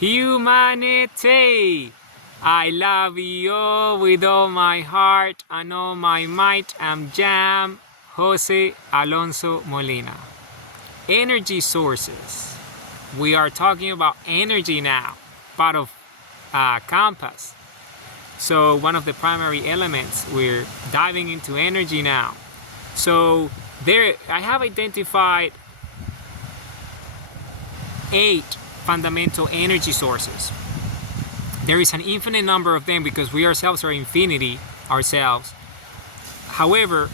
Humanity! I love you all with all my heart and all my might. I'm Jam Jose Alonso Molina. Energy sources. We are talking about energy now, part of compass. So one of the primary elements, we're diving into energy now. So there, I have identified 8 fundamental energy sources. There is an infinite number of them because we ourselves are infinity ourselves. However,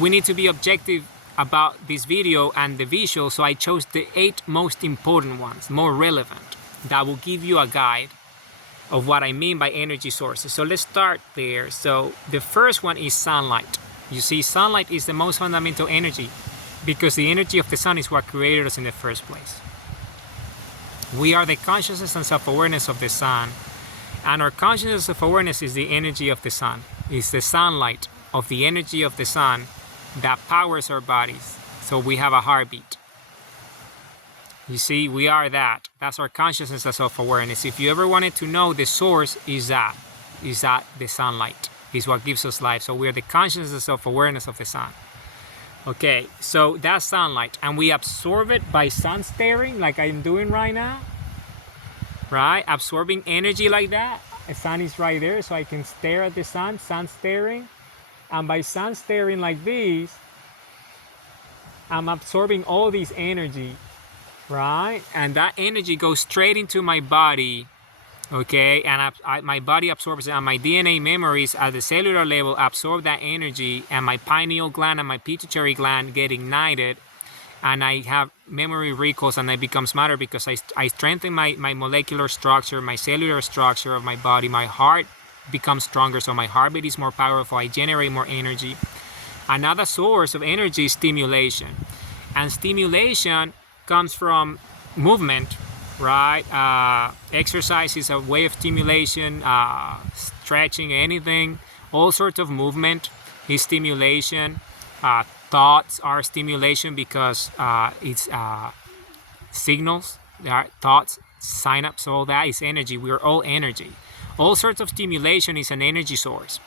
we need to be objective about this video and the visual, so I chose the 8 most important ones, more relevant, that will give you a guide of what I mean by energy sources. So let's start there. So the first one is sunlight. You see, sunlight is the most fundamental energy because the energy of the sun is what created us in the first place. We are the consciousness and self-awareness of the sun, and our consciousness of awareness is the energy of the sun. It's the sunlight of the energy of the sun that powers our bodies, so we have a heartbeat. You see, we are that. That's our consciousness and self-awareness. If you ever wanted to know, the source is that the sunlight is what gives us life. So we are the consciousness and self-awareness of the sun. Okay, so that's sunlight, and we absorb it by sun staring, like I'm doing right now, right? Absorbing energy like that. The sun is right there, so I can stare at the sun staring, and by sun staring like this, I'm absorbing all this energy, right? And that energy goes straight into my body. Okay, and my body absorbs it, and my DNA memories at the cellular level absorb that energy, and my pineal gland and my pituitary gland get ignited, and I have memory recalls, and I become smarter because I strengthen my molecular structure, my cellular structure of my body. My heart becomes stronger, so my heartbeat is more powerful. I generate more energy. Another source of energy is stimulation, and stimulation comes from movement. Right, exercise is a way of stimulation, stretching, anything, all sorts of movement is stimulation. Thoughts are stimulation because it's signals, thoughts, synapses, all that is energy. We are all energy. All sorts of stimulation is an energy source.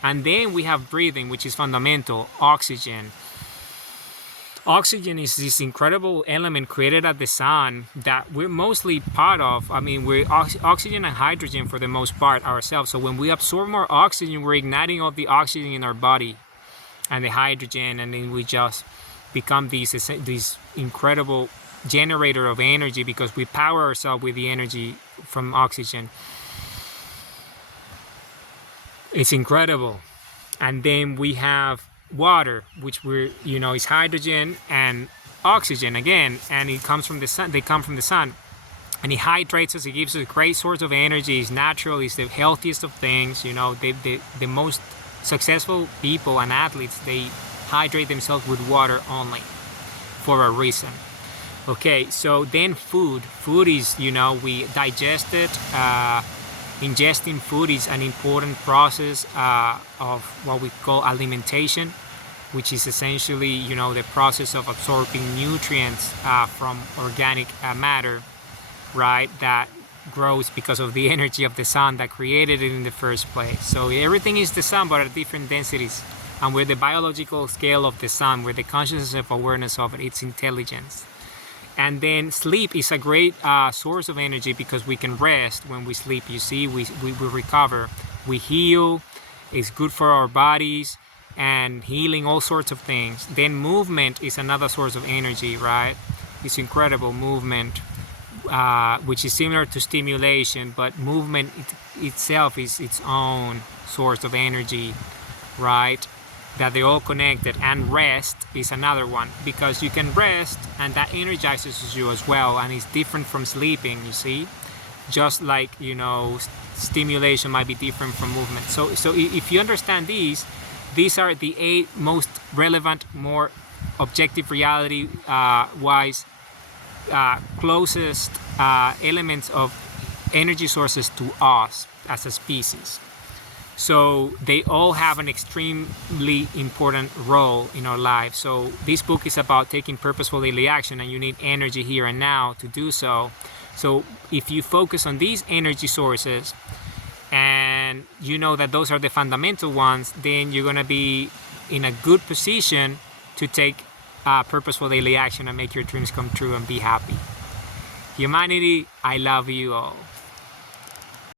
And then we have breathing, which is fundamental, oxygen. Oxygen is this incredible element created at the sun that we're mostly part of. I mean, we're oxygen and hydrogen for the most part ourselves. So when we absorb more oxygen, we're igniting all the oxygen in our body and the hydrogen, and then we just become this incredible generator of energy because we power ourselves with the energy from oxygen. It's incredible. And then we have water, which is hydrogen and oxygen again, and it comes from the sun. They come from the sun, and it hydrates us. It gives us a great source of energy. It's natural. It's the healthiest of things. The most successful people and athletes, they hydrate themselves with water only for a reason. Okay, so then food is, we digest it. Ingesting food is an important process of what we call alimentation, which is essentially, the process of absorbing nutrients from organic matter, right, that grows because of the energy of the sun that created it in the first place. So everything is the sun, but at different densities. And we're the biological scale of the sun, we're the consciousness of awareness of it, its intelligence. And then sleep is a great source of energy because we can rest when we sleep. You see, we recover, we heal. It's good for our bodies and healing, all sorts of things. Then movement is another source of energy, right? It's incredible movement, which is similar to stimulation, but movement itself is its own source of energy, right? That they're all connected. And rest is another one because you can rest and that energizes you as well, and it's different from sleeping, you see, just like stimulation might be different from movement. So if you understand these are the 8 most relevant, more objective reality wise closest elements of energy sources to us as a species. So they all have an extremely important role in our lives. So this book is about taking purposeful daily action, and you need energy here and now to do so. So if you focus on these energy sources and you know that those are the fundamental ones, then you're going to be in a good position to take purposeful daily action and make your dreams come true and be happy. Humanity, I love you all.